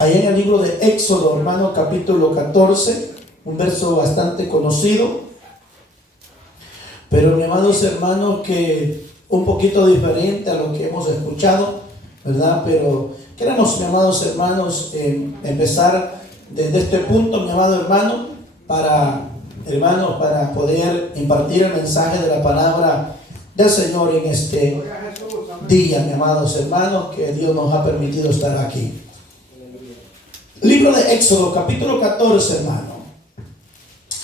Ahí en el libro de Éxodo, hermano, capítulo 14, un verso bastante conocido, pero mi amados hermanos, que un poquito diferente a lo que hemos escuchado, ¿verdad? Pero queremos, mi amados hermanos, empezar desde este punto, mi amado hermano, para poder impartir el mensaje de la palabra del Señor en este día, mi amados hermanos, que Dios nos ha permitido estar aquí. Libro de Éxodo, capítulo 14, hermano.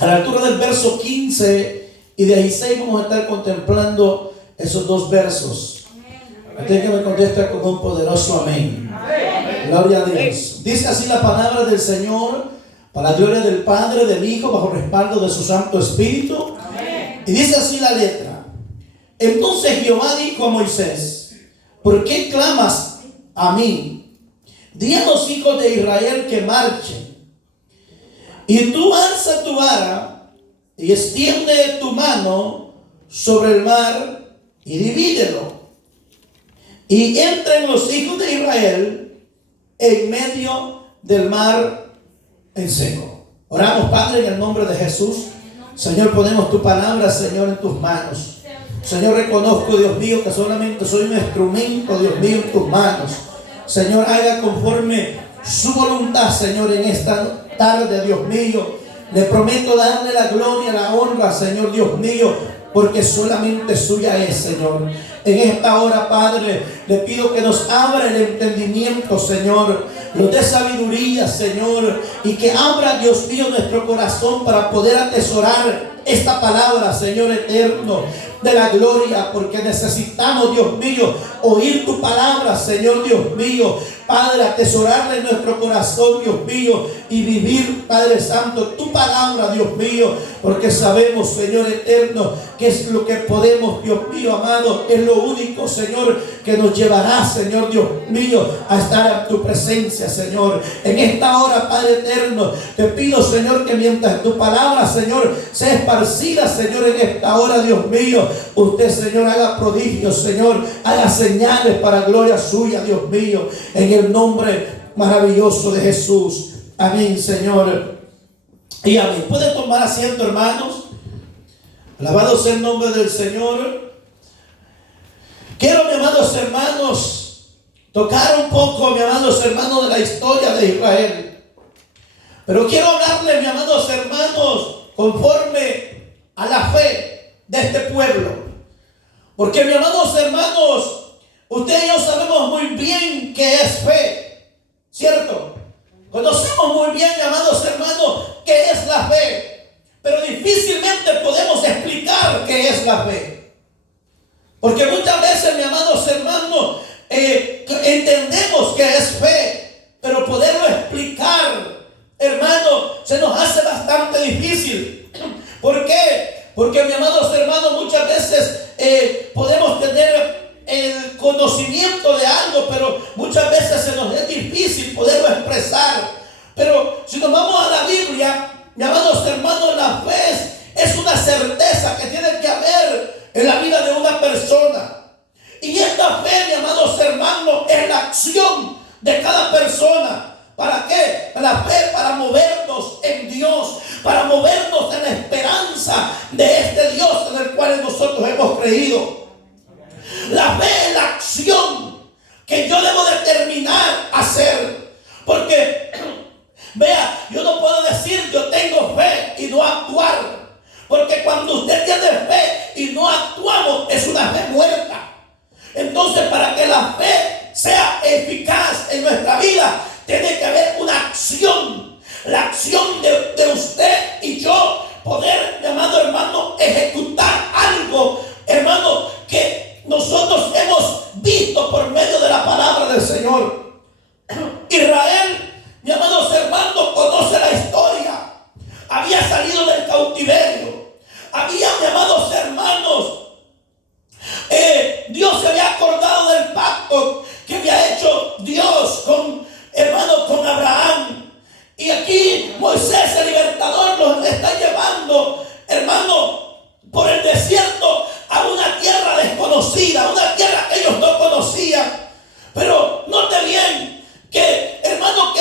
A la altura del verso 15 y 16 vamos a estar contemplando esos dos versos. Usted que me contesta con un poderoso amén. Gloria a Dios. Dice así la palabra del Señor, para la gloria del Padre, del Hijo, bajo el respaldo de su Santo Espíritu. Y dice así la letra. Entonces Jehová dijo a Moisés: ¿por qué clamas a mí? Di a los hijos de Israel que marchen. Y tú alza tu vara y extiende tu mano sobre el mar y divídelo. Y entren los hijos de Israel en medio del mar en seco. Oramos, Padre, en el nombre de Jesús. Señor, ponemos tu palabra, Señor, en tus manos. Señor, reconozco, Dios mío, que solamente soy un instrumento, Dios mío, en tus manos. Señor, haga conforme su voluntad, Señor, en esta tarde, Dios mío. Le prometo darle la gloria, la honra, Señor, Dios mío, porque solamente suya es, Señor. En esta hora, Padre, le pido que nos abra el entendimiento, Señor, nos dé sabiduría, Señor, y que abra, Dios mío, nuestro corazón para poder atesorar esta palabra, Señor eterno, de la gloria, porque necesitamos, Dios mío, oír tu palabra, Señor Dios mío. Padre, atesorarla en nuestro corazón, Dios mío, y vivir, Padre Santo, tu palabra, Dios mío, porque sabemos, Señor eterno, que es lo que podemos, Dios mío, amado, es lo único, Señor, que nos llevará, Señor Dios mío, a estar en tu presencia, Señor. En esta hora, Padre eterno, te pido, Señor, que mientras tu palabra, Señor, sea esparcida, Señor, en esta hora, Dios mío, usted, Señor, haga prodigios, Señor, haga señales para gloria suya, Dios mío, en el nombre maravilloso de Jesús. Amén, Señor. Y amén. ¿Pueden tomar asiento, hermanos? Alabado sea el nombre del Señor. Quiero, mis amados hermanos, tocar un poco, mis amados hermanos, de la historia de Israel. Pero quiero hablarles, mis amados hermanos, conforme a la fe de este pueblo. Porque, mis amados hermanos, usted y yo sabemos muy bien qué es fe, ¿cierto? Conocemos muy bien, mis amados hermanos, qué es la fe. Pero difícilmente podemos explicar qué es la fe. Porque muchas veces, mis amados hermanos, entendemos qué es fe, pero poderlo explicar, hermano, se nos hace bastante difícil. ¿Por qué? Porque, mis amados hermanos, muchas veces podemos tener el conocimiento de algo, pero muchas veces se nos es difícil poderlo expresar. Pero si nos vamos a la Biblia, mis amados hermanos, la fe es una certeza que tiene que haber en la vida de una persona. Y esta fe, mis amados hermanos, es la acción de cada persona. ¿Para qué? La fe para movernos en Dios, para movernos en la esperanza de este Dios en el cual nosotros hemos creído. La fe es la acción que yo debo determinar hacer. Porque, vea, yo no puedo decir yo tengo fe y no actuar. Porque cuando usted tiene fe y no actuamos, es una fe muerta. Entonces, para que la fe sea eficaz en nuestra vida, tiene que haber una acción. La acción de usted y yo poder, mi amado hermano, ejecutar algo, hermano, que nosotros hemos visto por medio de la palabra del Señor. Israel, mi amados hermanos, conoce la historia. Había salido del cautiverio. Había, mis amados hermanos, Dios se había acordado del pacto que había hecho Dios con Abraham. Y aquí Moisés, el libertador, los está llevando, hermano, por el desierto a una tierra desconocida, una tierra que ellos no conocían. Pero note bien que, hermano, que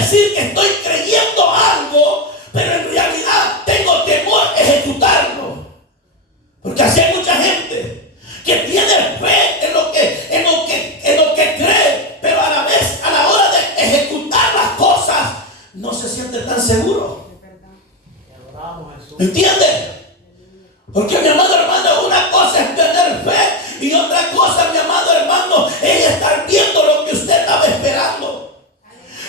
decir que estoy creyendo algo, pero en realidad tengo temor a ejecutarlo. Porque así hay mucha gente que tiene fe en lo que cree, pero a la vez, a la hora de ejecutar las cosas, no se siente tan seguro. ¿Entiendes? Porque, mi amado hermano, una cosa es tener fe y otra cosa, mi amado hermano, es estar viendo lo que usted estaba esperando.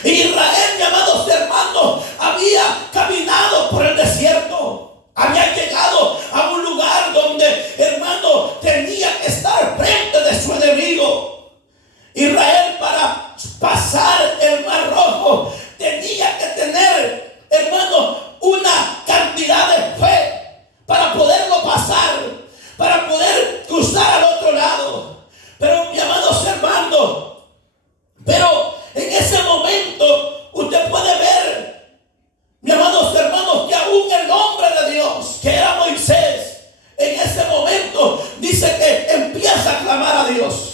Israel, mi amados hermanos, había caminado por el desierto. Había llegado a un lugar donde, hermano, tenía que estar frente de su enemigo. Israel, para pasar el Mar Rojo, tenía que tener, hermano, una cantidad de fe para poderlo pasar, para poder cruzar al otro lado. Pero, mi amados hermanos, pero en ese momento usted puede ver, mi amados hermanos, que aún el hombre de Dios, que era Moisés, en ese momento dice que empieza a clamar a Dios.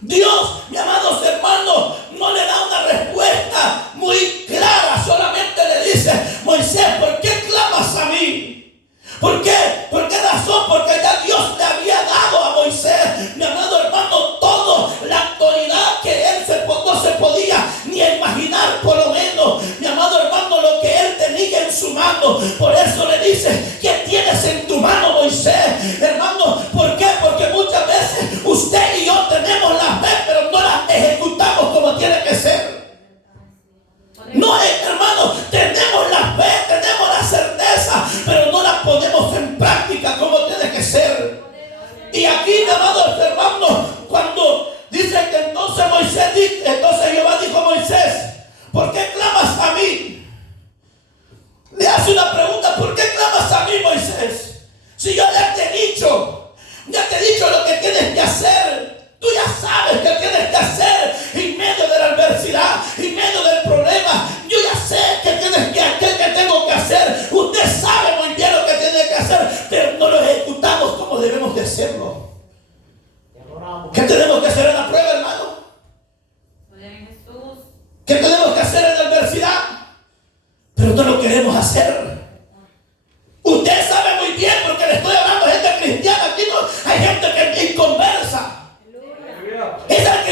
Dios, mis amados hermanos, no le da una respuesta muy clara, solamente le dice: Moisés, ¿por qué clamas a mí? ¿Por qué? ¿Por qué razón? Porque ya Dios le había dado a Moisés, mi amado hermano, toda la autoridad que él no se podía ni imaginar, por lo menos, mi amado hermano, lo que él tenía en su mano. Por eso le dice: ¿qué tienes en tu mano, Moisés? Hermano, ¿por qué? Porque muchas veces usted y yo tenemos la fe, pero no la ejecutamos como tiene que ser. No, hermano, tenemos la fe, tenemos la certeza, pero no la ponemos en práctica como tiene que ser. Y aquí, mi amado hermano, cuando dice que entonces Jehová dijo a Moisés: ¿por qué clamas a mí? Le hace una pregunta: ¿por qué clamas a mí, Moisés? Si yo ya te he dicho lo que tienes que hacer. Tú ya sabes qué tienes que hacer en medio de la adversidad, en medio del problema. Yo ya sé qué tengo que hacer. Usted sabe muy bien lo que tiene que hacer, pero no lo ejecutamos como debemos de hacerlo. ¿Qué tenemos que hacer en la prueba, hermano? ¿Qué tenemos que hacer en la adversidad? Pero no lo queremos hacer. Usted sabe muy bien, porque le estoy hablando a gente cristiana. Aquí no hay gente que inconversa. Es el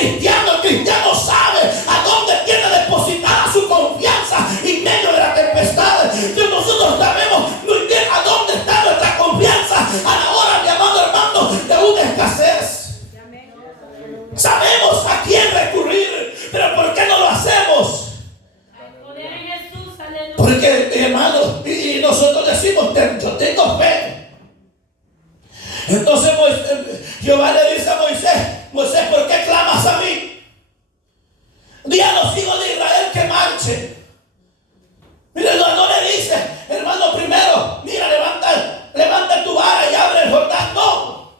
cristiano sabe a dónde tiene depositada su confianza en medio de la tempestad. Que nosotros sabemos muy bien a dónde está nuestra confianza a la hora, mi amado hermano, de una escasez. Sabemos a quién recurrir, pero ¿por qué no lo hacemos? Porque, hermano, y nosotros decimos: yo tengo fe. Entonces Jehová le dice a Moisés: ¿por qué clamas a mí? Di a los hijos de Israel que marchen. Mire, no le dice: hermano, primero, mira, levanta tu vara y abre el Jordán. No.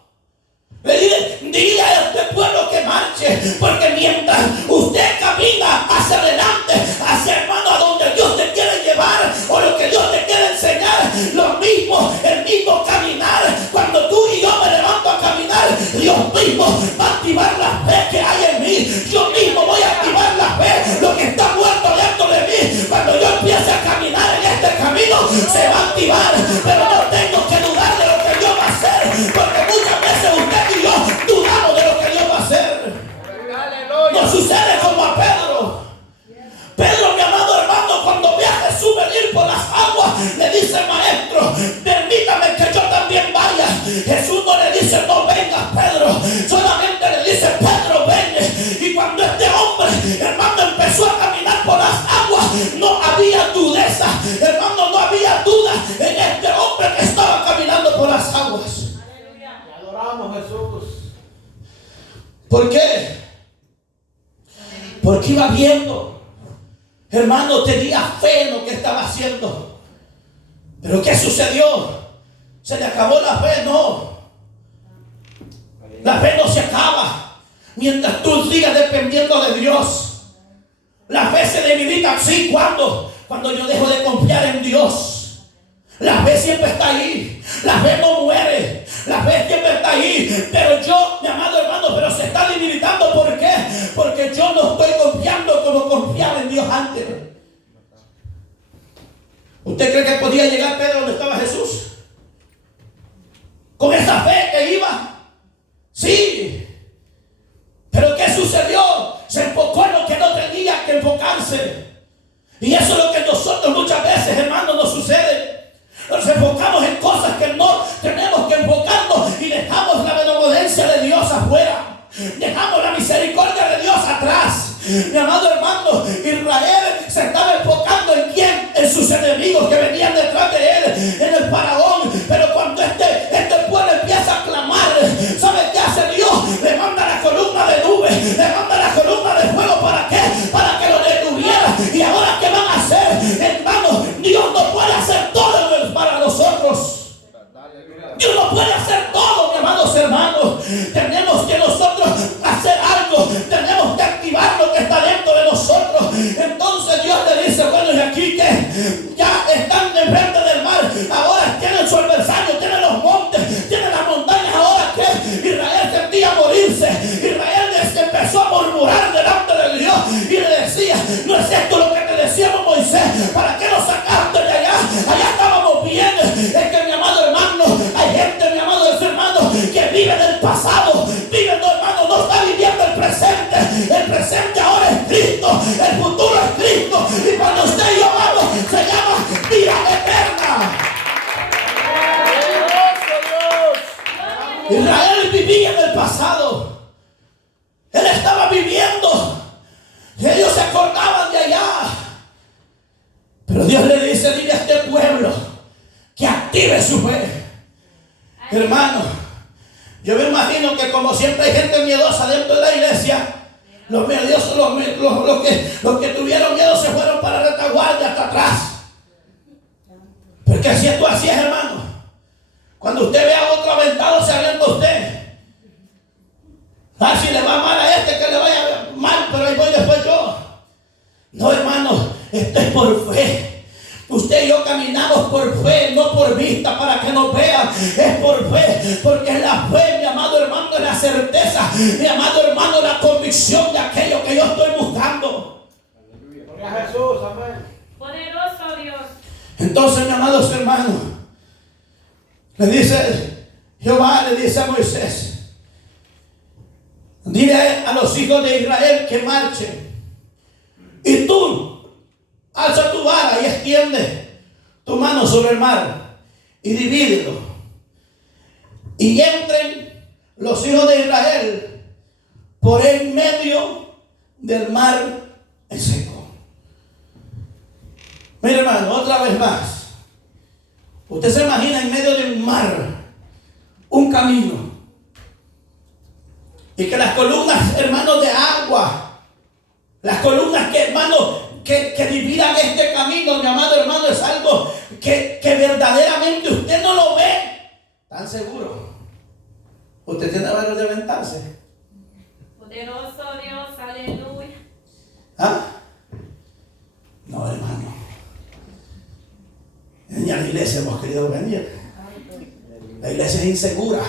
Le dice: dile a este pueblo que marche, porque mientras usted camina hacia adelante, hacia, hermano, a donde Dios te quiere llevar, o lo que Dios te quiere enseñar, el mismo caminar, cuando tú y yo me levanto a caminar, Dios mismo va a activar la fe que hay en mí. Yo mismo voy a activar la fe, lo que está muerto dentro de mí. Cuando yo empiece a caminar en este camino, se va a activar, pero no tengo que dudar de lo que Dios va a hacer, porque muchas veces usted y yo dudamos de lo que Dios va a hacer. No sucede como a Pedro. Pedro, mi amado hermano, cuando ve a Jesús venir por las aguas, le dice: maestro, permítame que yo también vaya. Jesús no le dice: no vengas, Pedro, solamente le dice: Pedro, ven. Y cuando este hombre, hermano, empezó a caminar por las aguas, no había dudeza, hermano, no había duda en este hombre que estaba caminando por las aguas. Te adoramos, Jesús. ¿Por qué? Porque iba viendo. Hermano, tenía fe en lo que estaba haciendo. Pero ¿qué sucedió? ¿Se le acabó la fe? No. La fe no se acaba mientras tú sigas dependiendo de Dios. La fe se debilita así cuando yo dejo de confiar en Dios. La fe siempre está ahí. La fe no muere. La fe siempre está ahí. Pero yo, mi amado hermano, pero se está debilitando. ¿Por qué? Porque yo no estoy confiando como confiaba en Dios antes. ¿Usted cree que podía llegar Pedro donde estaba Jesús? Con esa fe que iba. Sí. Pero ¿qué sucedió? Se enfocó en lo que no tenía que enfocarse. Y eso es lo que nosotros muchas veces, hermanos, nos sucede. Nos enfocamos en cosas que no tenemos que enfocarnos y dejamos la benevolencia de Dios afuera. Dejamos la misericordia de Dios atrás. Mi amado hermano, Israel se estaba enfocando en quién, en sus enemigos que venían detrás de él, en el faraón. Pero cuando este pueblo empieza a clamar, ¿sabe qué hace Dios? Le manda la columna de nube, le manda la columna de fuego. ¿Para qué? Para que lo detuviera. Y ahora, ¿qué van a hacer? Hermano, Dios no puede hacer todo para nosotros. Dios no puede hacer todo, mis amados hermanos. Tenemos que nosotros hacer algo. Tenemos que activar lo que está dentro de nosotros. Entonces Dios le dice, bueno, y aquí que ya están enfrente del mar. Ahora tienen su adversario, tienen los montes, tienen las montañas. Ahora que Israel sentía morirse. Israel empezó a murmurar delante de Dios y le decía, no es esto lo que te decíamos, Moisés. ¿Para qué nos sacaste de allá? Allá estábamos bien. Es que, mi amado hermano, hay gente, mi amado hermano, que vive del pasado. Vive, no, hermano, no está viviendo el presente. El presente ahora es Cristo. El futuro es Cristo. Y cuando usted y yo vamos, se llama vida eterna. Israel vivía en el pasado. Él estaba viviendo. Ellos se acordaban de allá. Pero Dios le dice, dile a este pueblo que active su fe. Hermano, yo me imagino que como siempre hay gente miedosa dentro de la iglesia, los miedosos, los que tuvieron miedo se fueron para la retaguardia hasta atrás. Porque así es, hermano. Cuando usted ve a otro aventado, se avienta usted. Si le va mal a este, que le vaya mal, pero ahí voy después yo. No, hermano, esto es por fe. Usted y yo caminamos por fe, no por vista para que nos vean. Es por fe, porque es la fe, mi amado hermano, es la certeza, mi amado hermano, la convicción de aquello que yo estoy buscando. Gloria a Jesús, amén. Poderoso Dios. Entonces, mi amados hermanos, le dice Jehová, le dice a Moisés, dile a los hijos de Israel que marchen. Y tú, alza tu vara y extiende tu mano sobre el mar y divídelo. Y entren los hijos de Israel por en medio del mar en seco. Mira, hermano, otra vez más. Usted se imagina en medio de un mar, un camino. Y que las columnas, hermanos, de agua, las columnas que, hermanos, que dividan este camino, mi amado hermano, es algo que verdaderamente usted no lo ve tan seguro. Usted tiene valor de aventarse. Poderoso Dios, aleluya. ¿Ah? No, hermano. Ni a la iglesia hemos querido venir. La iglesia es insegura.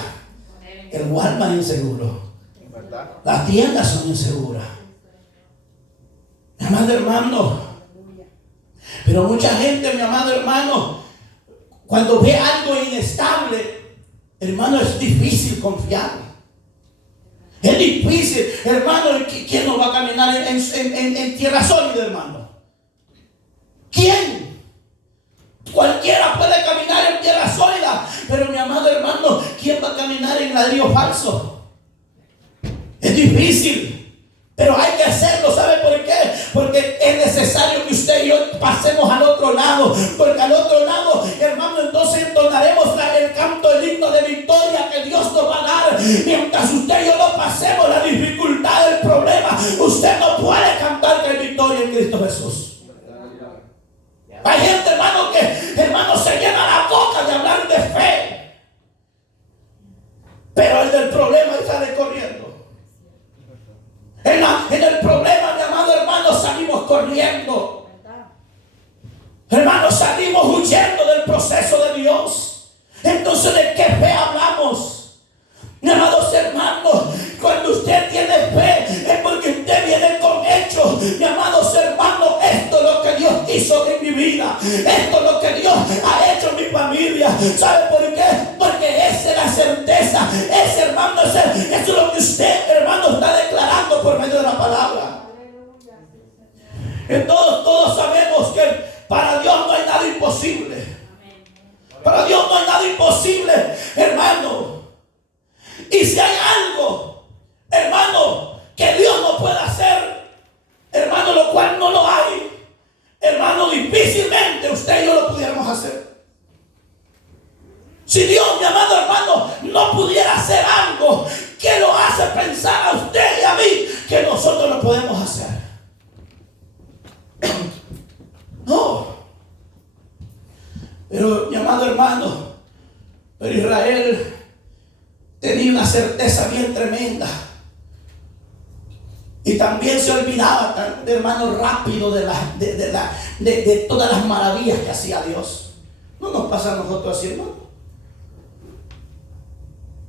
El Walmart es inseguro. Las tiendas son inseguras. Mi amado hermano. Pero mucha gente, mi amado hermano, cuando ve algo inestable, hermano, es difícil confiar. Es difícil, hermano. ¿Quién no va a caminar en tierra sólida, hermano? ¿Quién? Cualquiera puede caminar en tierra sólida, pero mi amado hermano, ¿quién va a caminar en ladrillo falso? Es difícil, pero hay que hacerlo. ¿Sabe por qué? Porque es necesario que usted y yo pasemos al otro lado, porque al otro lado, hermano, entonces entonaremos el canto, el himno de victoria que Dios nos va a dar. Mientras usted y yo no pasemos la dificultad del problema, usted no puede cantar que hay victoria en Cristo Jesús. Hay gente, hermano, que, hermano, se llena la boca de hablar de fe, pero el del problema sale corriendo. En el problema, mi amado hermano, salimos corriendo. Hermanos, salimos huyendo del proceso de Dios. Entonces no sé de qué fe hablamos. Mi amados hermanos, cuando usted tiene fe es porque usted viene con hechos. Mi amados hermanos, esto es lo que Dios hizo en mi vida, esto es lo que Dios ha hecho en mi familia. ¿Sabe por qué? Porque esa es la certeza, ese hermano, eso es lo que usted, hermano, está declarando por medio de la palabra. Entonces todos sabemos que para Dios no hay nada imposible. Para Dios no hay nada imposible, hermano. Y si hay algo, hermano, que Dios no puede hacer, hermano, lo cual no lo hay, hermano, difícilmente usted y yo lo pudiéramos hacer. Si Dios, mi amado hermano, no pudiera hacer algo que lo hace pensar a usted y a mí que nosotros lo podemos hacer. No. Pero, mi amado hermano, pero Israel tenía una certeza bien tremenda. Y también se olvidaba, hermano, rápido de todas las maravillas que hacía Dios. No nos pasa a nosotros así, hermano.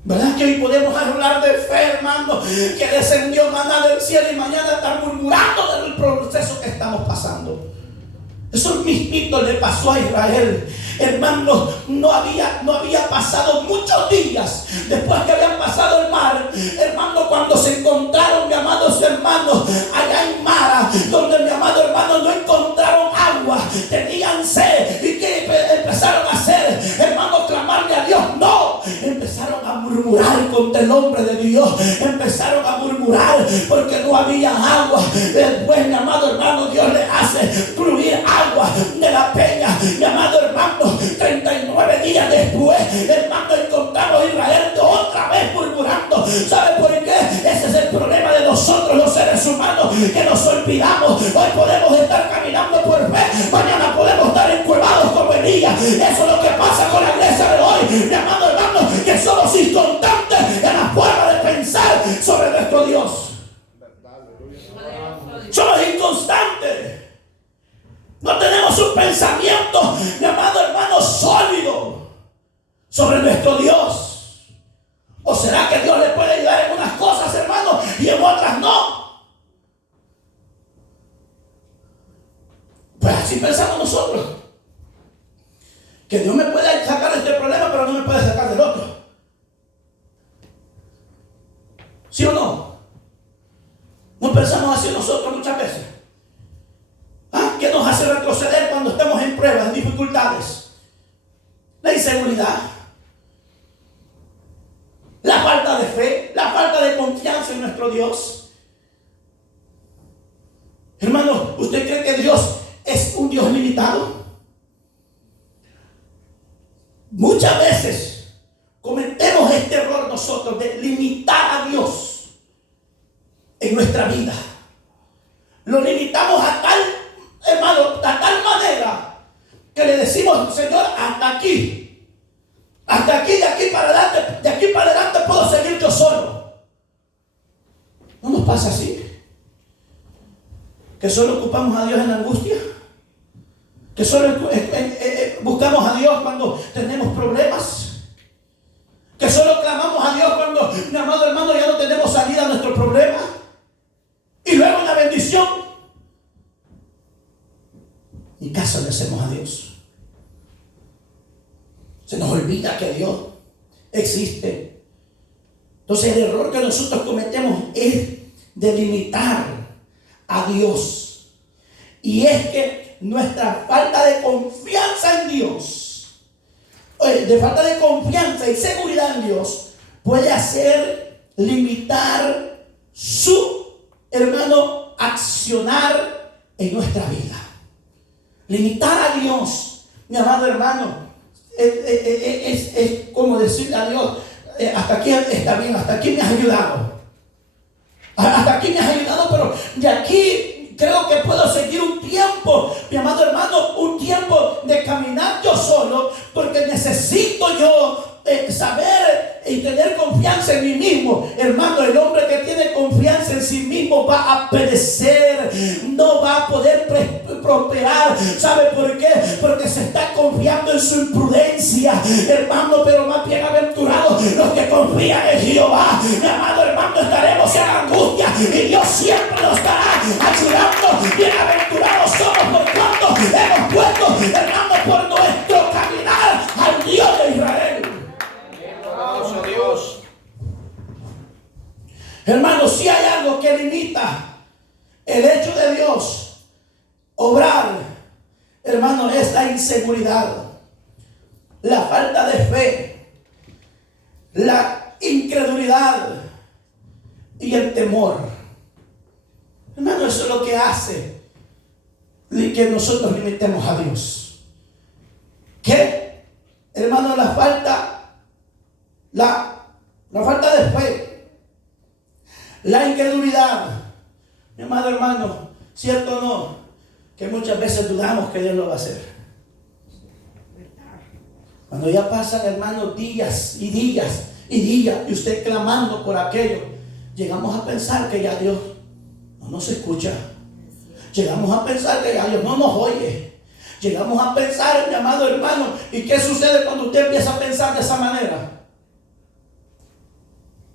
¿Verdad que hoy podemos hablar de fe, hermano? Que descendió maná del cielo y mañana estar murmurando del proceso que estamos pasando. Eso mismito le pasó a Israel. Hermanos, no había pasado muchos días después que habían pasado el mar, hermano, cuando se encontraron, mi amados hermanos, allá en Mara, donde, mi amado hermano, no encontraron agua, tenían sed. ¿Y qué empezaron a hacer, hermano? Clamarle a Dios. No, empezaron a murmurar contra el hombre de Dios, empezaron a murmurar porque no había agua. Después, mi amado hermano, Dios le hace fluir agua de la peña. Mi amado hermano, 39 días después, hermano, encontramos a Israel otra vez murmurando. ¿Sabe por qué? Ese es el problema de nosotros los seres humanos, que nos olvidamos. Hoy podemos estar caminando por fe, mañana podemos estar encuevados como Elías. Eso es lo que pasa con la iglesia de hoy, mi amado hermano, que somos inconstantes en la forma de pensar sobre nuestro Dios. Somos inconstantes. No tenemos un pensamiento, mi amado hermano, sólido sobre nuestro Dios. ¿O será que Dios le puede ayudar en unas cosas, hermano, y en otras no? Pues así pensamos nosotros. Que Dios me puede sacar de este problema, pero no me puede sacar del otro. ¿Sí o no? No pensamos así nosotros muchas veces. ¿Qué nos hace retroceder cuando estamos en pruebas, en dificultades? La inseguridad, la falta de fe, la falta de confianza en nuestro Dios. Hermano, ¿usted cree que Dios es un Dios limitado? Muchas veces cometemos este error nosotros de limitar a Dios en nuestra vida. Lo limitamos a tal, hermano, a tal manera que le decimos, Señor, hasta aquí, de aquí para adelante puedo seguir yo solo. ¿No nos pasa así? Que solo ocupamos a Dios en la angustia, que solo buscamos a Dios cuando tenemos problemas, que solo clamamos a Dios cuando, mi amado hermano, ya no tenemos salida a nuestro problema, y luego una bendición. Ni caso le hacemos a Dios. Se nos olvida que Dios existe. Entonces el error que nosotros cometemos es delimitar a Dios. Y es que nuestra falta de confianza en Dios, de falta de confianza y seguridad en Dios, puede hacer limitar su, hermano, accionar en nuestra vida. Limitar a Dios, mi amado hermano, es como decirle a Dios, hasta aquí está bien, hasta aquí me has ayudado. Hasta aquí me has ayudado, pero de aquí creo que puedo seguir un tiempo, mi amado hermano, un tiempo de caminar yo solo, porque necesito yo saber y tener confianza en mí mismo. Hermano, el hombre que tiene confianza en sí mismo va a perecer, no va a poder prosperar. ¿Sabe por qué? Porque se está confiando en su imprudencia, hermano. Pero más bienaventurados los que confían en Jehová. Mi amado hermano, estaremos en angustia y Dios siempre nos estará ayudando. Bienaventurados somos por cuanto hemos puesto, hermano, por nuestro caminar al Dios de Israel. Poderoso Dios. Hermano, si hay algo que limita el hecho de Dios obrar, hermano, es la inseguridad, la falta de fe, la incredulidad y el temor. Hermano, eso es lo que hace que nosotros limitemos a Dios. ¿Qué? Hermano, la falta de fe, la incredulidad. Mi amado hermano, ¿cierto o no? Que muchas veces dudamos que Dios lo va a hacer. Cuando ya pasan, hermanos, días y días y días, y usted clamando por aquello, llegamos a pensar que ya Dios no nos escucha. Llegamos a pensar que ya Dios no nos oye. Llegamos a pensar, mi amado hermano, ¿y qué sucede cuando usted empieza a pensar de esa manera?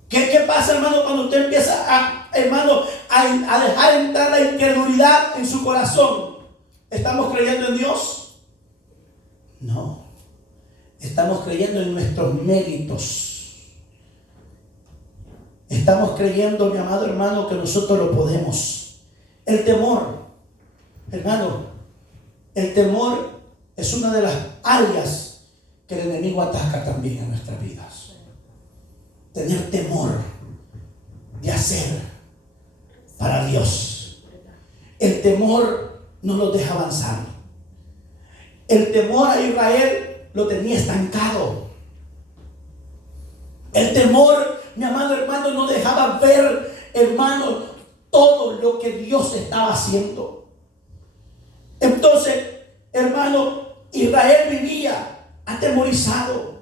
¿Qué pasa, hermano, cuando usted empieza a dejar entrar la incredulidad en su corazón? ¿Estamos creyendo en Dios? No. Estamos creyendo en nuestros méritos. Estamos creyendo, mi amado hermano, que nosotros lo podemos. El temor, hermano, el temor es una de las áreas que el enemigo ataca también en nuestras vidas. Tener temor de hacer para Dios. El temor no nos deja avanzar. El temor a Israel lo tenía estancado. El temor, mi amado hermano, no dejaba ver, hermano, todo lo que Dios estaba haciendo. Entonces, hermano, Israel vivía atemorizado.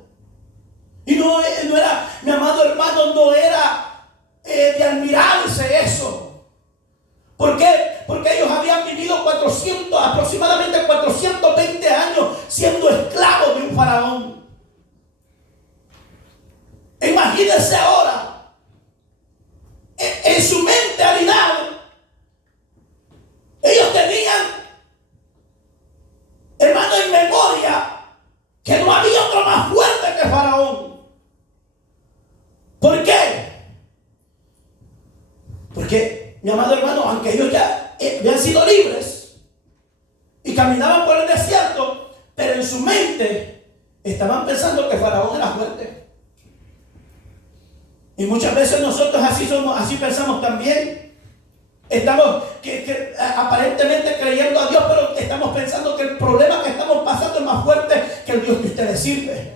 Y no era, mi amado hermano, no era de admirarse eso. ¿Por qué? Porque ellos habían vivido aproximadamente 420 años siendo esclavos de un faraón. Imagínense ahora, en su mentalidad, ellos tenían, hermano, en memoria, que no había otro más fuerte que Faraón. ¿Por qué? Porque, mi amado hermano, aunque ellos ya habían sido libres y caminaban por el desierto, pero en su mente estaban pensando que Faraón era fuerte. Y muchas veces nosotros así pensamos también. Estamos aparentemente creyendo a Dios, pero estamos pensando que el problema que estamos pasando es más fuerte que el Dios que usted le sirve.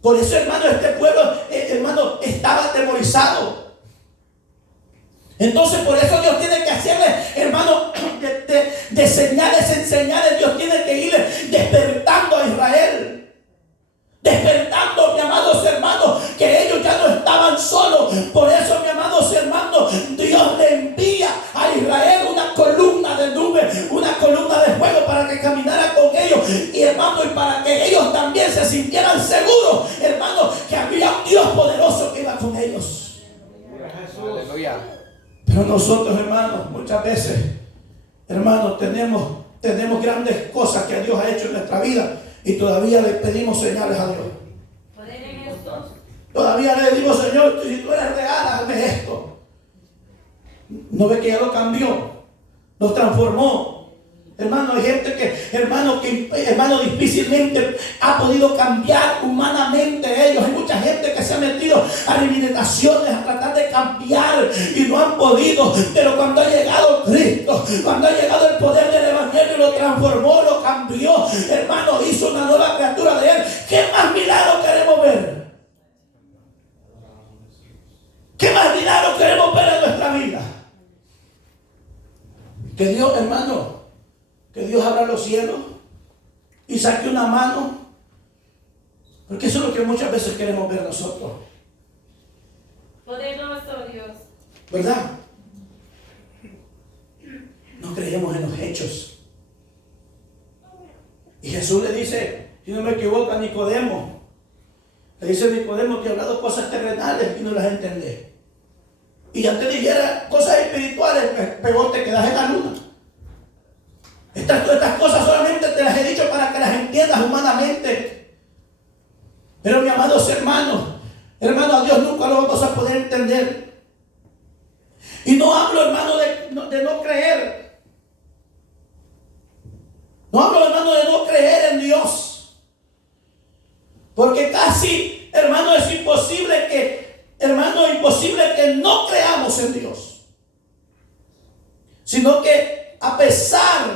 Por eso, hermano, este pueblo, hermano, estaba atemorizado. Entonces, por eso Dios tiene que hacerle, hermano, de señales en señales. Dios tiene que ir despertando a Israel. Despertando, mi amados hermanos, que ellos ya no estaban solos. Por eso, mi amados hermanos, Dios le envía a Israel una columna de nube, una columna de fuego para que caminara con ellos. Y hermano, y para que ellos también se sintieran seguros, hermano, que había un Dios poderoso que iba con ellos. Aleluya. Pero nosotros, hermanos, muchas veces, hermanos, tenemos grandes cosas que Dios ha hecho en nuestra vida y todavía le pedimos señales a Dios. Poder en Jesús. Todavía le digo, Señor, si tú eres real, hazme esto. ¿No ve que ya lo cambió? Lo transformó. Hermano, hay gente que difícilmente ha podido cambiar humanamente ellos. Hay mucha gente que se ha metido a reivindicaciones, a tratar de cambiar y no han podido. Pero cuando ha llegado Cristo, cuando ha llegado el poder del Evangelio, lo transformó, lo cambió. Hermano, hizo una nueva criatura de él. ¿Qué más milagro queremos ver? ¿Qué más milagro queremos ver en nuestra vida? Que Dios, hermano, que Dios abra los cielos y saque una mano, porque eso es lo que muchas veces queremos ver nosotros. Poderoso Dios. ¿Verdad? no creemos en los hechos. Y Jesús le dice, si no me equivoco, a Nicodemo. Le dice a Nicodemo que ha hablado cosas terrenales y no las entiende. Y ya te dijera cosas espirituales, peor te quedas en la luna. Estas cosas solamente te las he dicho para que las entiendas humanamente. Pero mis amados hermanos, a Dios nunca lo vamos a poder entender. Y no hablo, hermano, de no creer. No hablo, hermano, de no creer en Dios. Porque casi, hermano, es imposible que no creamos en Dios. Sino que a pesar,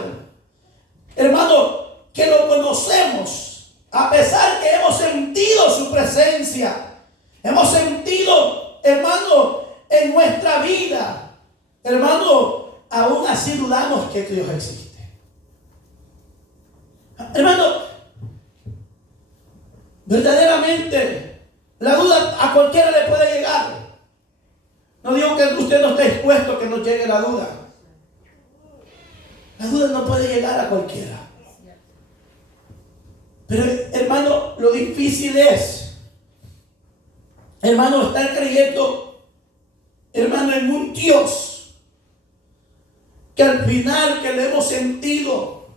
hermano, que lo conocemos, a pesar que hemos sentido su presencia, hemos sentido, hermano, en nuestra vida, hermano, aún así dudamos que Dios existe. Hermano, verdaderamente, la duda a cualquiera le puede llegar. No digo que usted no esté expuesto a que nos llegue la duda. La duda no puede llegar a cualquiera. Pero, hermano, lo difícil es, hermano, estar creyendo, hermano, en un Dios que al final que le hemos sentido,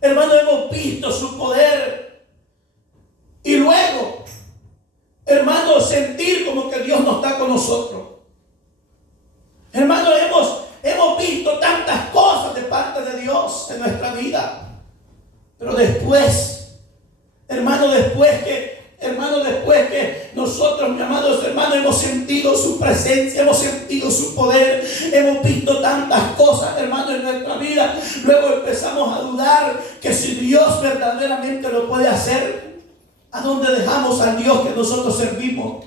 hermano, hemos visto su poder, y luego, hermano, sentir como que Dios no está con nosotros. Hermano, hemos visto tantas cosas de parte de Dios en nuestra vida, pero después, hermano, después que nosotros, mis amados hermanos, hemos sentido su presencia, hemos sentido su poder, hemos visto tantas cosas, hermano, en nuestra vida, luego empezamos a dudar que si Dios verdaderamente lo puede hacer. ¿A dónde dejamos al Dios que nosotros servimos?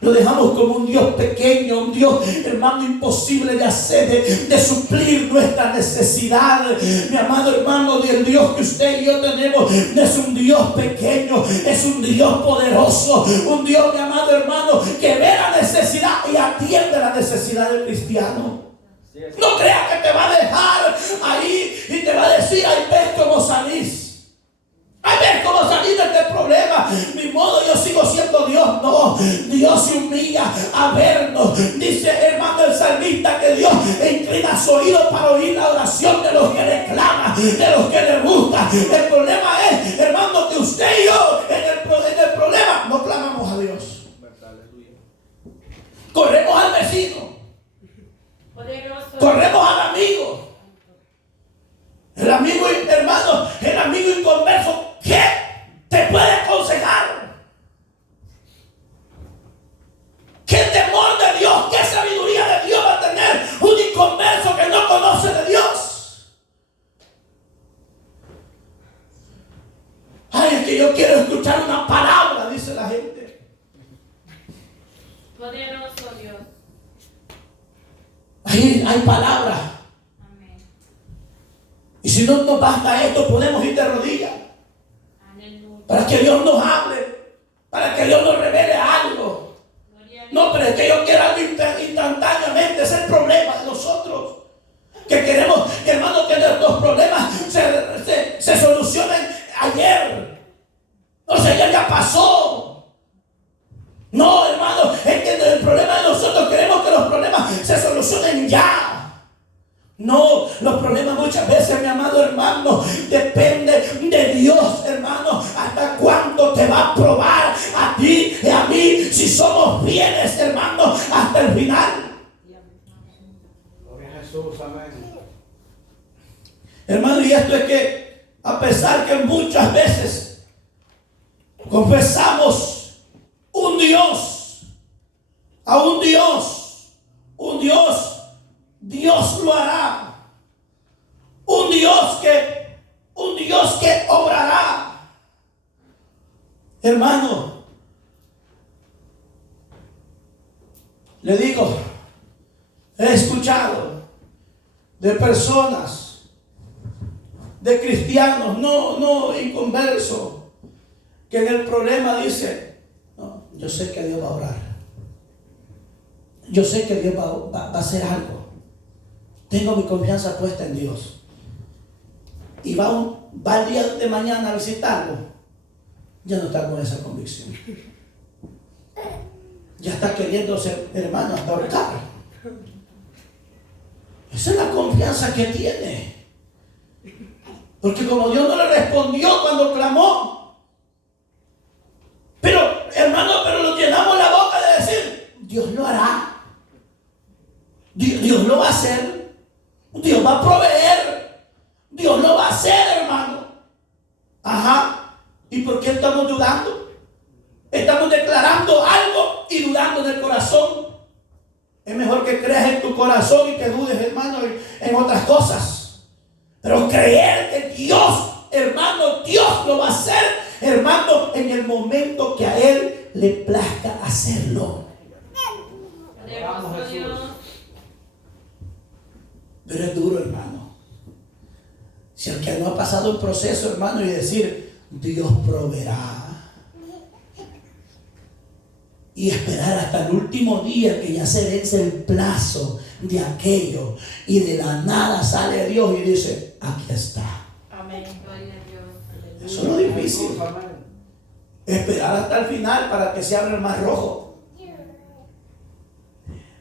Lo dejamos como un Dios pequeño, un Dios, hermano, imposible de hacer, de suplir nuestra necesidad. Mi amado hermano, el Dios que usted y yo tenemos no es un Dios pequeño, es un Dios poderoso, un Dios, mi amado hermano, que ve la necesidad y atiende la necesidad del cristiano. No creas que te va a dejar ahí y te va a decir, ay, ves cómo salís. A ver cómo salir de este problema. Ni modo, yo sigo siendo Dios. No, Dios se humilla a vernos. Dice, hermano, el salmista, que Dios inclina su oído para oír la oración de los que le claman, de los que le buscan. El problema es, hermano, que usted y yo en el problema no clamamos a Dios. Corremos al vecino, corremos al amigo. El amigo, hermano, el amigo inconverso, ¿qué te puede aconsejar? ¿Qué temor de Dios, qué sabiduría de Dios va a tener un inconverso que no conoce de Dios? Ay, es que yo quiero escuchar una palabra, dice la gente. Poderoso Dios. Hay palabras. Y si no nos basta esto, podemos ir de rodillas. Para que Dios nos hable. Para que Dios nos revele algo. No, pero es que yo quiero algo instantáneamente. Ese es el problema de nosotros. Que queremos, hermano, que nuestros problemas se solucionen ayer. No sé, ya pasó. No, hermano, es que el problema de nosotros queremos que los problemas se solucionen ya. No, los problemas muchas veces, mi amado hermano, depende de Dios, hermano. Hasta cuánto te va a probar a ti y a mí si somos fieles, hermano, hasta el final. Gloria a Jesús, amén. Hermano, y esto es que a pesar que muchas veces confesamos a un Dios, Dios lo hará. Un Dios que obrará. Hermano, le digo, he escuchado de personas, de cristianos, no inconversos, que en el problema dicen, no, yo sé que Dios va a orar. Yo sé que Dios va a hacer algo. tengo mi confianza puesta en Dios, y va el día de mañana a visitarlo, ya no está con esa convicción. Ya está queriéndose, hermano, hasta ahorcar. Esa es la confianza que tiene. Porque como Dios no le respondió cuando clamó, pero nos llenamos la boca de decir, Dios lo hará. Dios lo va a hacer. Dios va a proveer. Dios lo va a hacer, hermano. Ajá. ¿Y por qué estamos dudando? Estamos declarando algo y dudando en el corazón. Es mejor que creas en tu corazón y que dudes, hermano, en otras cosas. Pero creer que Dios, hermano, Dios lo va a hacer, hermano, en el momento que a Él le plazca hacerlo. Pero es duro, hermano. Si el que no ha pasado un proceso, hermano, y decir, Dios proveerá, y esperar hasta el último día que ya se vence el plazo de aquello, y de la nada sale Dios y dice, aquí está. Amén. Eso es lo difícil. Esperar hasta el final para que se abra el mar rojo.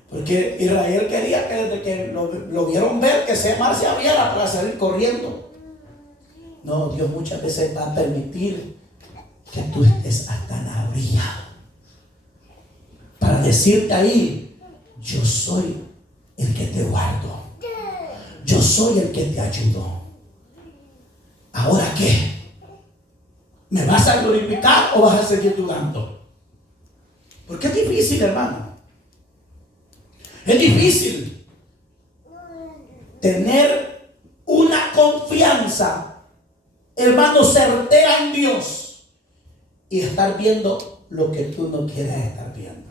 Porque Israel quería que desde que lo vieron ver, que ese mar se abriera para salir corriendo. No, Dios muchas veces va a permitir que tú estés hasta la orilla para decirte ahí, yo soy el que te guardo, yo soy el que te ayudo. ¿Ahora qué? ¿Me vas a glorificar o vas a seguir dudando? Porque es difícil, hermano. Es difícil tener una confianza, hermano, certera en Dios y estar viendo lo que tú no quieres estar viendo.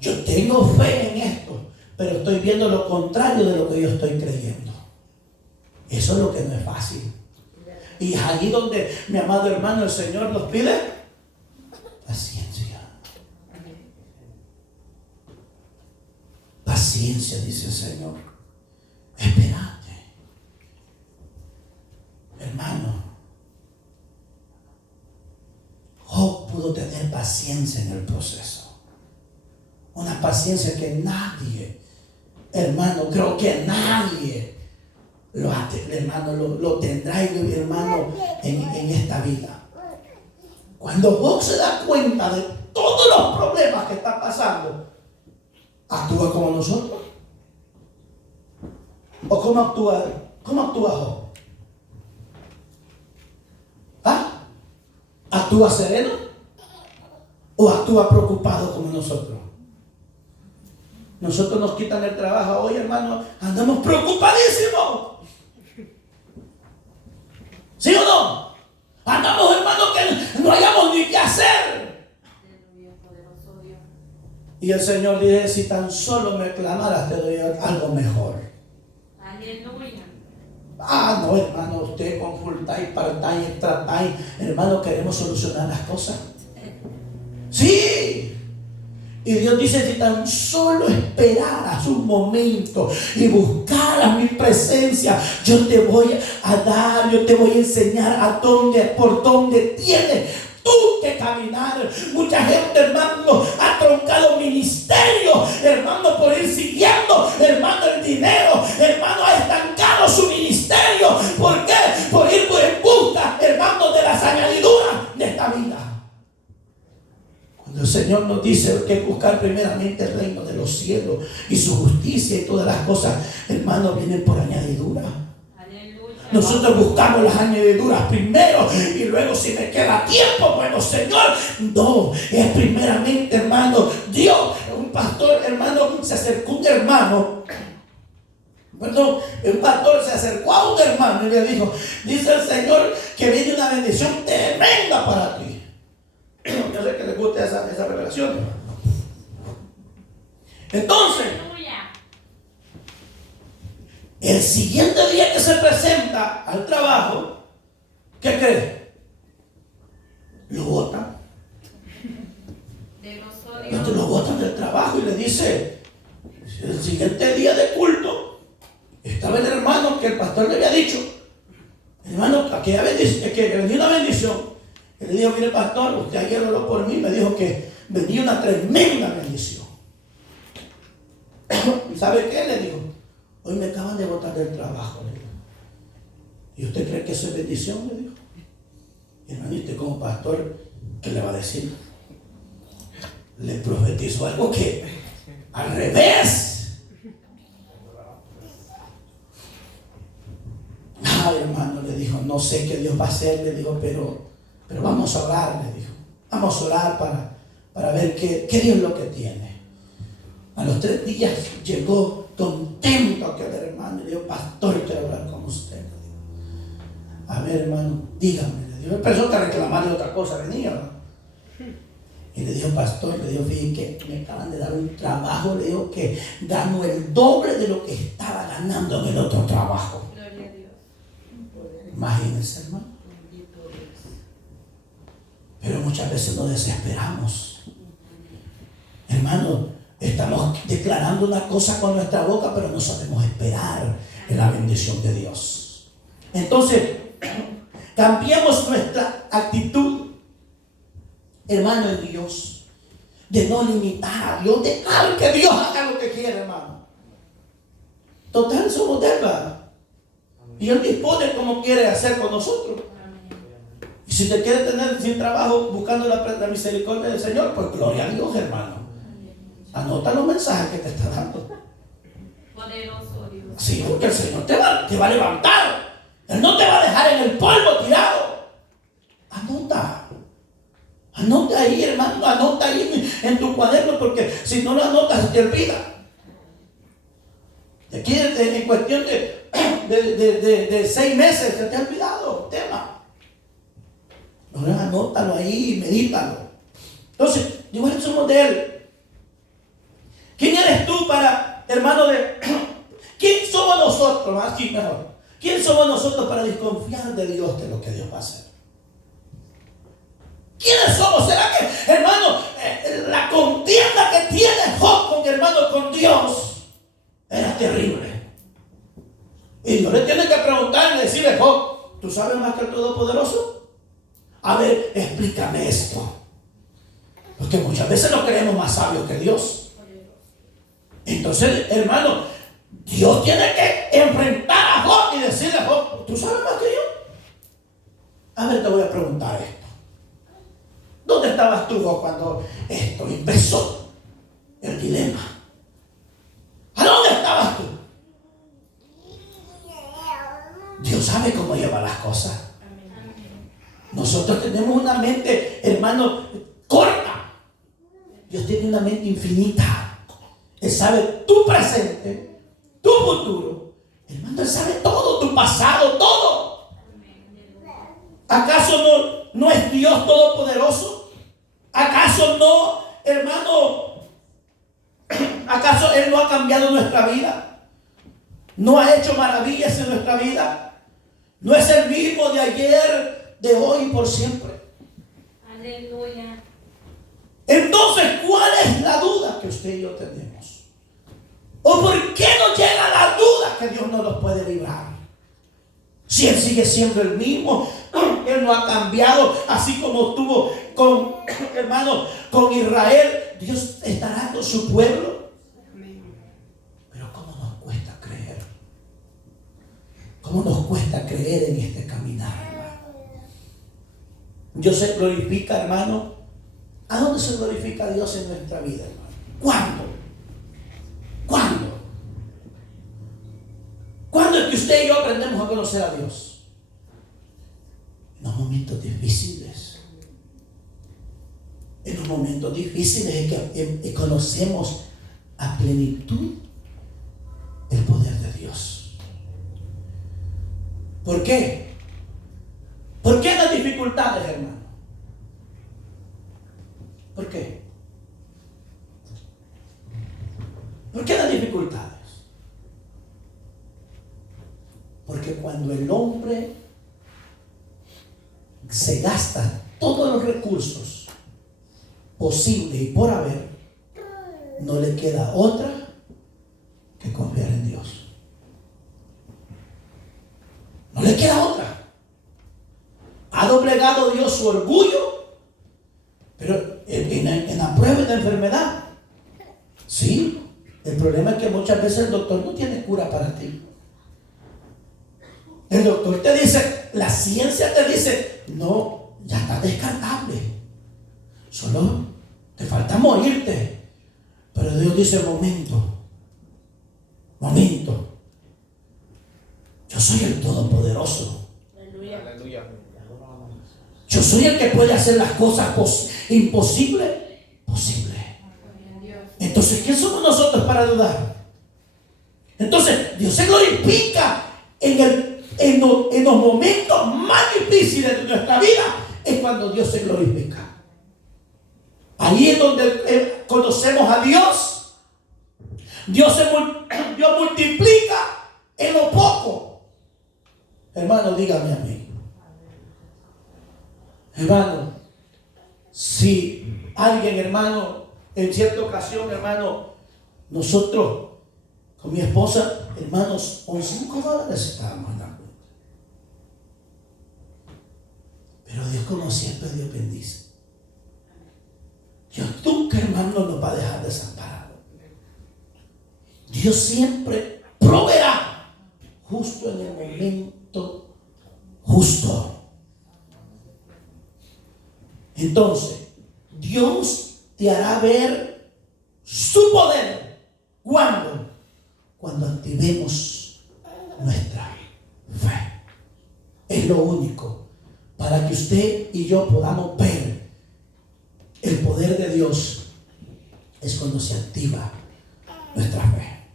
Yo tengo fe en esto, pero estoy viendo lo contrario de lo que yo estoy creyendo. Eso es lo que no es fácil. Y es allí donde, mi amado hermano, el Señor nos pide paciencia. Paciencia, dice el Señor. Espérate. Hermano, Job pudo tener paciencia en el proceso. Una paciencia que nadie, hermano, creo que nadie lo tendrá, hermano, en esta vida. Cuando Job se da cuenta de todos los problemas que está pasando, ¿actúa como nosotros? ¿O cómo actúa Job? ¿Ah? ¿Actúa sereno? ¿O actúa preocupado como nosotros? Nosotros nos quitan el trabajo hoy, hermano, andamos preocupadísimos. ¿Sí o no? Andamos, hermano, que no hayamos ni qué hacer. Y el Señor dice, si tan solo me clamaras, te doy algo mejor. Aleluya. Ah, no, hermano, usted con full time, part time, extra time, hermano, queremos solucionar las cosas. Sí. Y Dios dice, si tan solo esperaras un momento y buscaras mi presencia, yo te voy a dar, yo te voy a enseñar por dónde tienes tú que caminar. Mucha gente, hermano, ha troncado ministerio, hermano, por ir siguiendo, hermano, el dinero, hermano, ha estancado su ministerio. ¿Por qué? Por ir en busca, hermano, de las añadiduras de esta vida. Cuando el Señor nos dice que buscar primeramente el reino de los cielos y su justicia y todas las cosas, hermano, vienen por añadidura. Nosotros buscamos las añadiduras primero y luego si me queda tiempo, bueno, Señor, no, es primeramente, hermano, Dios. Un pastor, hermano, se acercó un hermano, un pastor se acercó a un hermano y le dijo, dice el Señor que viene una bendición tremenda para ti. Yo sé que les gusta esa revelación. Entonces, el siguiente día que se presenta al trabajo, ¿qué cree? Lo botan. Lo botan del trabajo y le dice, El siguiente día de culto estaba el hermano que el pastor le había dicho, hermano, que venía una bendición. Él le dijo, mire pastor, usted ayer oró por mí, me dijo que venía una tremenda bendición. ¿Y sabe qué? Le dijo, hoy me acaban de botar del trabajo. Le dijo. ¿Y usted cree que eso es bendición? Le dijo. Y hermano, y usted como pastor, ¿qué le va a decir? Le profetizó algo que al revés. Ay, hermano, le dijo, no sé qué Dios va a hacer, le dijo, pero vamos a orar, le dijo. Vamos a orar para ver qué Dios es lo que tiene. A los 3 días llegó contento aquel hermano y le dijo, pastor, quiero hablar con usted. Le dijo, a ver, hermano, dígame, le dijo. Empezó a reclamarle otra cosa, venía, ¿no? Y le dijo, pastor, le dijo, fíjate que me acaban de dar un trabajo, le dijo que gano el doble de lo que estaba ganando en el otro trabajo. Gloria a Dios. Imagínense, hermano. Pero muchas veces nos desesperamos. Hermano, estamos declarando una cosa con nuestra boca, pero no sabemos esperar en la bendición de Dios. Entonces, cambiemos nuestra actitud, hermano, en Dios, de no limitar a Dios, dejar que Dios haga lo que quiere, hermano. Total, somos de Él, ¿verdad? Y Él dispone como quiere hacer con nosotros. Y si te quiere tener sin trabajo buscando la misericordia del Señor, pues gloria a Dios, hermano. Anota los mensajes que te está dando. Poderoso Dios. Sí, porque el Señor te va a levantar. Él no te va a dejar en el polvo tirado. Anota ahí, hermano. Anota ahí en tu cuaderno, porque si no lo anotas se te olvida. De aquí en cuestión de 6 meses se te ha olvidado el tema. Ahora anótalo ahí y medítalo. Entonces, igual somos de Él. ¿Quién eres tú para, hermano, quién somos nosotros? Aquí mejor. ¿Quién somos nosotros para desconfiar de Dios, de lo que Dios va a hacer? ¿Quiénes somos? ¿Será que, hermano, la contienda que tiene Job con Dios era terrible? Y Dios le tiene que preguntar y decirle, Job, ¿tú sabes más que el Todopoderoso? A ver, explícame esto. Porque muchas veces nos creemos más sabios que Dios. Entonces, hermano, Dios tiene que enfrentar a Job y decirle a Job, ¿tú sabes más que yo? A ver, te voy a preguntar esto. ¿Dónde estabas tú, Job, cuando esto empezó? El dilema. ¿A dónde estabas tú? Dios sabe cómo lleva las cosas. Nosotros tenemos una mente, hermano, corta. Dios tiene una mente infinita. Él sabe tu presente, tu futuro. Hermano, Él sabe todo, tu pasado, todo. ¿Acaso no es Dios todopoderoso? ¿Acaso no, hermano? ¿Acaso Él no ha cambiado nuestra vida? ¿No ha hecho maravillas en nuestra vida? ¿No es el mismo de ayer, de hoy y por siempre? Aleluya. Entonces, ¿cuál es la duda que usted y yo tenemos? ¿O por qué nos llega la duda que Dios no nos puede librar? Si Él sigue siendo el mismo, Él no ha cambiado, así como estuvo con, hermano, con Israel, Dios estará con su pueblo. Pero ¿cómo nos cuesta creer? ¿Cómo nos cuesta creer en este caminar, hermano? Dios se glorifica, hermano. ¿A dónde se glorifica Dios en nuestra vida, hermano? ¿Cuándo? ¿Cuándo? ¿Cuándo es que usted y yo aprendemos a conocer a Dios? En los momentos difíciles. En los momentos difíciles es que conocemos a plenitud el poder de Dios. ¿Por qué? ¿Por qué las dificultades, hermano? ¿Por qué? ¿Por qué las dificultades? Porque cuando el hombre se gasta todos los recursos posibles y por haber, no le queda otra No le queda otra. Ha doblegado Dios su orgullo, pero en la prueba de la enfermedad, sí, el problema es que muchas veces el doctor no tiene cura para ti. El doctor te dice, la ciencia te dice, no, ya está descartable, solo te falta morirte. Pero Dios dice, momento, yo soy el Todopoderoso. Aleluya. Yo soy el que puede hacer las cosas imposibles posibles. Entonces, ¿quién somos nosotros para dudar? Entonces, Dios se glorifica en los momentos más difíciles de nuestra vida. Es cuando Dios se glorifica. Ahí es donde conocemos a Dios. Dios multiplica en lo poco. Hermano, dígame a mí. Hermano, si alguien, hermano, en cierta ocasión, hermano, nosotros con mi esposa, hermanos, con $5 estábamos en la cuenta. Pero Dios, como siempre, Dios bendice. Dios nunca, hermano, nos va a dejar desamparado. Dios siempre proveerá justo en el momento justo. Entonces, Dios te hará ver su poder. ¿Cuándo? Cuando activemos nuestra fe. Es lo único para que usted y yo podamos ver el poder de Dios. Es cuando se activa nuestra fe.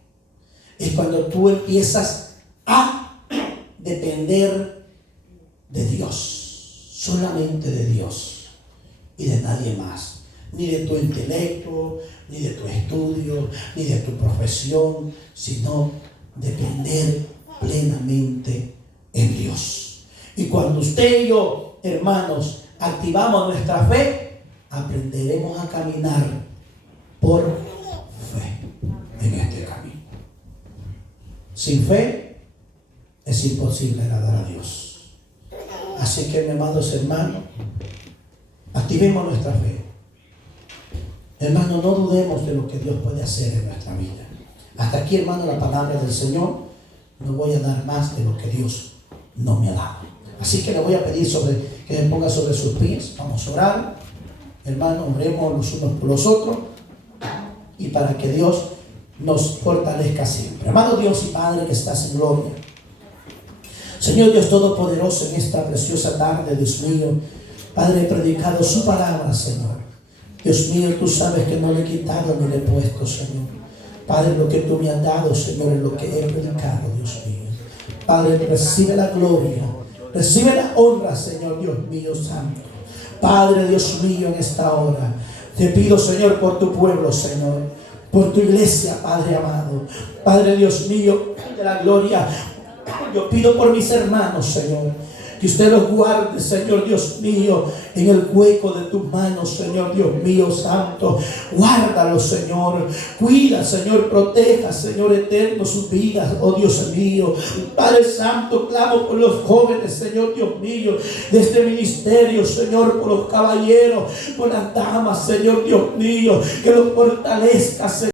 Es cuando tú empiezas a depender de Dios, solamente de Dios y de nadie más, ni de tu intelecto, ni de tu estudio, ni de tu profesión, sino depender plenamente en Dios. Y cuando usted y yo, hermanos, activamos nuestra fe, aprenderemos a caminar por fe en este camino. Sin fe es imposible agradar a Dios. Así que, mis amados hermanos, activemos nuestra fe. Hermano, no dudemos de lo que Dios puede hacer en nuestra vida. Hasta aquí, hermano, la palabra del Señor. No voy a dar más de lo que Dios no me ha dado. Así que le voy a pedir que me ponga sobre sus pies. Vamos a orar. Hermano, oremos los unos por los otros. Y para que Dios nos fortalezca siempre. Amado Dios y Padre que estás en gloria. Señor Dios Todopoderoso, en esta preciosa tarde, Dios mío, Padre, he predicado su palabra, Señor. Dios mío, tú sabes que no le he quitado ni le he puesto, Señor. Padre, lo que tú me has dado, Señor, es lo que he predicado, Dios mío. Padre, recibe la gloria, recibe la honra, Señor, Dios mío santo. Padre, Dios mío, en esta hora, te pido, Señor, por tu pueblo, Señor, por tu iglesia, Padre amado. Padre, Dios mío, de la gloria, yo pido por mis hermanos, Señor, que usted los guarde, Señor Dios mío, en el hueco de tus manos, Señor Dios mío santo. Guárdalos, Señor. Cuida, Señor, proteja, Señor eterno, sus vidas, oh Dios mío. Padre santo, clamo por los jóvenes, Señor Dios mío, de este ministerio, Señor, por los caballeros, por las damas, Señor Dios mío, que los fortalezca, Señor.